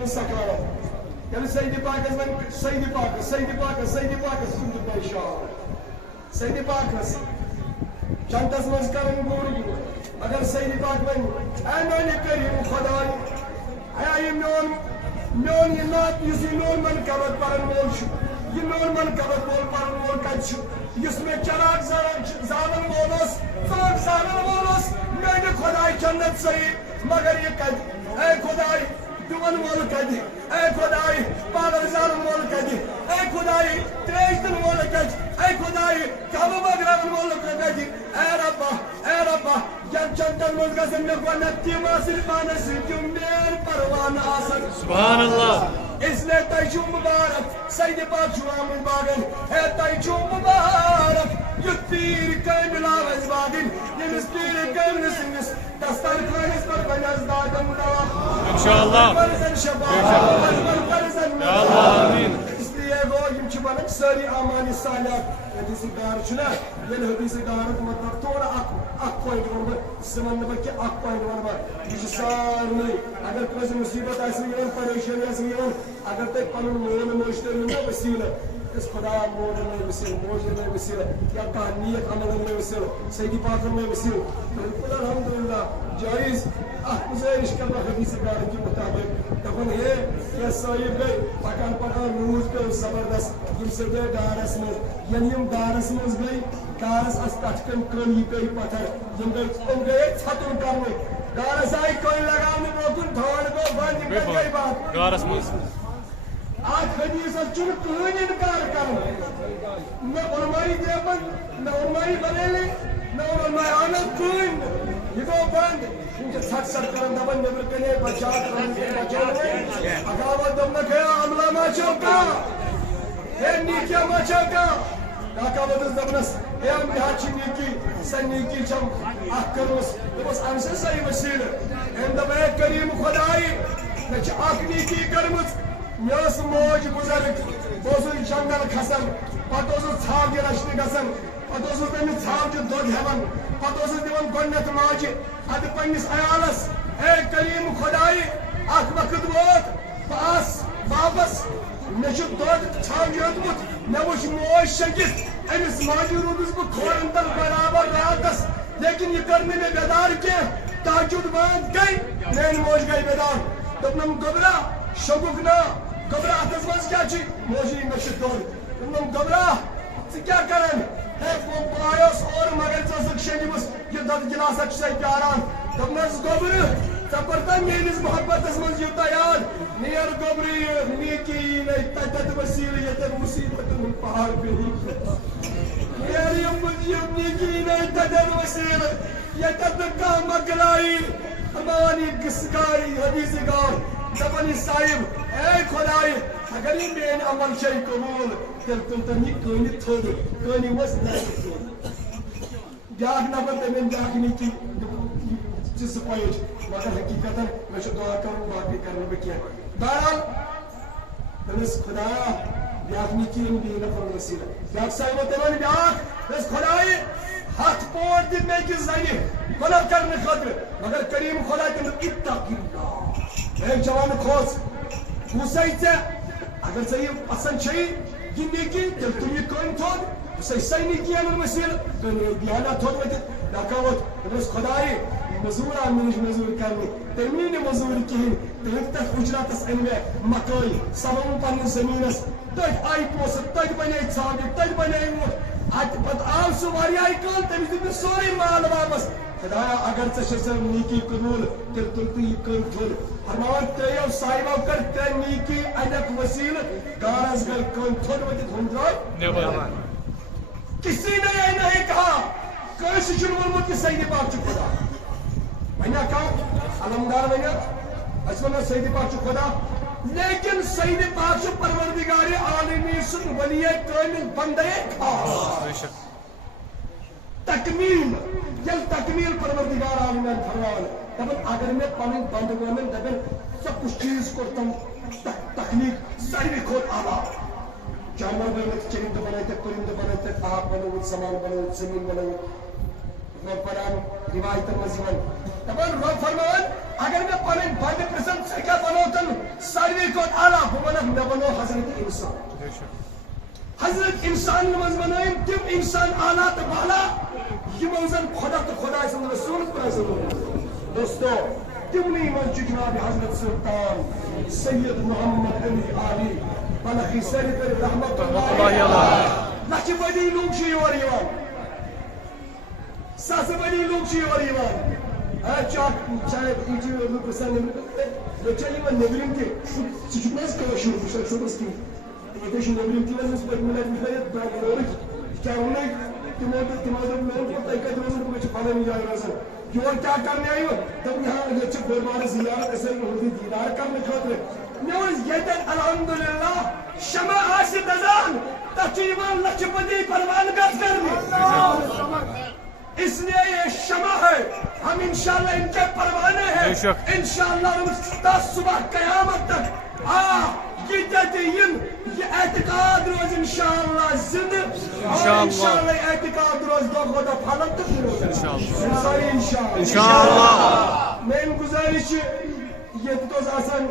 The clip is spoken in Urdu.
من سكرات يعني سيدي باكس من سيدي باكس سيدي باكس سيدي باكس كنت بيشار سيدي باكس چند از کرن گوری اگر سیدی پاک من امان کریم خدای ای میون یمات یزی میون من کبد پرن مول شو میون من کبد مول پرن مول کد شو یسمه چراغ زانن مولوس فاق زانن مولوس میون خدای جنت سید مگر یہ کد ای خدای دوان مول کد ای خدای پاگل زانن مول کد ای خدای تریشتن مول کد ای خدای کابو بگران مول کد اے ربا جب چندن ملگزن میں گونتی ماسر پانس جمبیر پروان آسن سبحان اللہ اس لئے تیجو مبارک سید پاک شوام باغن اے تیجو مبارک یت پیر کئی ملاوز باغن یمس پیر کئی نسنگس دستار کھانس پر بنیاز دادم دا انشاءاللہ برزن شباب برزن یا اللہ آمین اس لیے وہ یم چھ بنک ساری آمانی سالات حدیث دار چھنا یل حدیث دار مطلب تھوڑا اک پوائنٹ ون سمن بہ کہ اک پوائنٹ ون بہ یہ سارے اگر کوئی مصیبت آسی یون پریشانی آسی یون اگر تے پنن مول مشتر نہ وسیلہ اس خدا مول میں وسیلہ موج میں وسیلہ یا نیک عمل میں وسیلہ سیدی پاک میں وسیلہ بالکل الحمدللہ جائز گزارش کرنا حدیث دار کے مطابق دپن ہے یہ صاحب گئی پکان پکان روز پہ زبردست یم سے گئے ڈارس میں یعنی یم ڈارس میں گئی ڈارس اس تٹکن کن یہ پہ پتھر یم گئے چھتن کرنے ڈارس آئی کوئی لگانے بروکن دھوڑ کو بند یم گئی بات ڈارس میں آج حدیث چون کہین انکار کرنا نہ علمائی دیبن نہ علمائی بریلی نہ علمائی آنت کہین یہ گو بند انکہ چھت سر کرن دبن نبر کنے بچات بچانے اگاوت دبن کیا عملہ ما چوکا اے نیکیا ما چوکا اگاوت دبنس اے ہم یہاں چی نیکی سن نیکی چم اکرمس دبس امسے صحیح وسیل ایم دب اے کریم خدائی نچ اک نیکی کرمس میس موج بزرگ بہت جنگل کھسان پتہ ژھاو رچھنے گژھان پتہ تمس ژھاو دۄد ہیوان پتہ دِوان گۄڈنیتھ ماجہِ ادٕ پننس عیالس اے کریم خدائی اکھ وقت ووت بہٕ آس واپس مےٚ چھُ دۄد ژھاو ہیوٚتمُت مےٚ وٕچھ موج شٔنگِتھ أمِس ماجہِ روٗدُس بہٕ کھورن تل برابر راتس لیکن یہ کٔر نہٕ مےٚ بیدار کینٛہہ تہجُد بنٛد گٔے میٲنۍ موج گٔے بیدار دوٚپنم گوٚبرا شوٚنگُکھ نا گوٚبرا اتھس منٛز کیٛاہ چھُے موجی مےٚ چھُ دۄد دوٚپنم گوٚبرا ژٕ کیٛاہ کران ہے بہٕ آیوس اورٕ مگر ژٕ ٲسٕکھ شٔنجمٕژ یہ دۄد گِلاسا چھُسے پیاران دوٚپنس گوٚبرٕ ژےٚ پٔرتا میٲنِس محبتس منٛز یوٗتاہ یاد نیر گوٚبرٕ یہِ نیکی یی نَے تتٮ۪تھ وسیٖلہٕ ییٚتٮ۪ن مُصیبتن ہُنٛد پہاڑ پیٚیہِ نیر یِم نیکی یی نَے تتٮ۪ن وسیٖلہٕ ییٚتٮ۪تھ نہٕ کانٛہہ مۄکلایی امانی گسگاری حدیث گار دپن صاحب اے خدائی اگر یہ میٲنۍ عمل چھے قبول تیٚلہِ تُل تن یہِ کٲنہِ تھوٚد کٲنہِ ؤژھ نرِ تھوٚد بیاکھ نفر تٔمۍ بیاکھ نیکی ژٕ زٕ پویِنٹ مگر حقیقتن مےٚ چھُ دعا کرُن باقٕے کرٕ نہٕ بہٕ کینٛہہ بہرحال دپٮ۪س خدایا بیاکھ نیکی أنۍ بیٚیہِ نفر وسیٖلہٕ بیاکھ صاحب تٔمۍ بیاکھ دپٮ۪س خدائی ہتھ پونٛڈ دِتۍ مےٚ أکِس زنہِ گۄناہ کرنہٕ خٲطرٕ مگر کریم خدا تٔمِس اتق اللہ اے جوان کھوژ وُسے ژےٚ اگر ژےٚ یہِ پسنٛد چھے یہِ نیکی تیٚلہِ تُل یہِ کٲنۍ تھوٚد وُسے سۄے نیکی انُن وسیٖلہٕ کٲنۍ دیانہ تھوٚد ؤتھِتھ بیاکھا ووت دپٮ۪س خدائی مزور آو مےٚ نِش مزوٗرۍ کرنہِ تٔمۍ نی نہٕ مزوٗرۍ کِہیٖنۍ تٔمۍ تتھ اُجرتس أنۍ مےٚ مکٲے سبووُم پننِس زٔمیٖنس تٔتھۍ آیہِ پونٛسہٕ تٔتھۍ بنے ژھاوجہِ تٔتھۍ بنے ووت اتہِ پتہٕ آو سُہ واریاہہِ کٲلۍ تٔمِس دیُت مےٚ سورُے مال واپس خدایا اگر ژےٚ چھے سۄ نیکی قبول تیٚلہِ تُل تہٕ یہِ کٔر تھوٚد فرماوان ترٛیٚیو صاحبو کٔر ترٛےٚ نیکی انیٚکھ وسیٖلہٕ گارس گٔے کٲنۍ تھوٚد ؤتھِتھ ہُم درٛاے کسی نے یہ نہیں کہا کٲنٛسہِ چھُنہٕ ووٚنمُت کہِ سیدِ پاک چھُ خدا وۄنۍ کم علمدار ؤنِتھ أسۍ وَنو سیدِ پاک چھُ خدا لیکن سیدِ پاک چھُ پروردگارِ عالمی سُنٛد ولی کامل بندے خاص تکمیل یل تکمیل پروردگار عالمین فرمان دپن اگر میں پنن بند گومن دپن سب کچھ چیز کو تم تخلیق ساروی کھوت اعلیٰ جانور بنائے چرند بنائے پرند بنائے آب بنوت سامان بنوت زمین بنوت قرآن روایت مزمن دپن رب فرمان اگر میں پنن بند پرسن سے کیا بنوتن ساروی كون أعلى بمنك نبنو حضرت إنسان حضرت إنسان نمزمنائم تم إنسان أعلى تبالا يموزن خدا اسم رسول دوستو تمني من جناب حضرت سلطان سيد محمد علي علي بلخي سيد رحمة الله عليه لكن بدي لوم شيء وريوان ساس بدي لوم شيء وريوان أشاك شايف يجي لوك بسان لو تجي من نبرم كي تشوف ناس كوشوا شو بس كي إذا شو نبرم كي بس بدنا نبغى بعدين كأنه تماذج لون کو تاکہ دونوں کو چھپانا نہیں جا رہا سر جو کیا کرنے آئی ہو تب یہاں یہ چھ دربار زیارت ایسے ہوتی دیدار کرنے خاطر نوز یتن الحمدللہ شمع آسد ازان تقریباً لچپتی پروان گز کرنے اس لیے یہ شمع ہے ہم انشاءاللہ ان کے پروانے ہیں انشاءاللہ تا صبح قیامت تک یہ اعتقاد روز انشاءاللہ زندہ اور انشاءاللہ اعتقاد روز دو خدا پھلت تک روز انشاءاللہ میں ان گزارش یہ تو آسان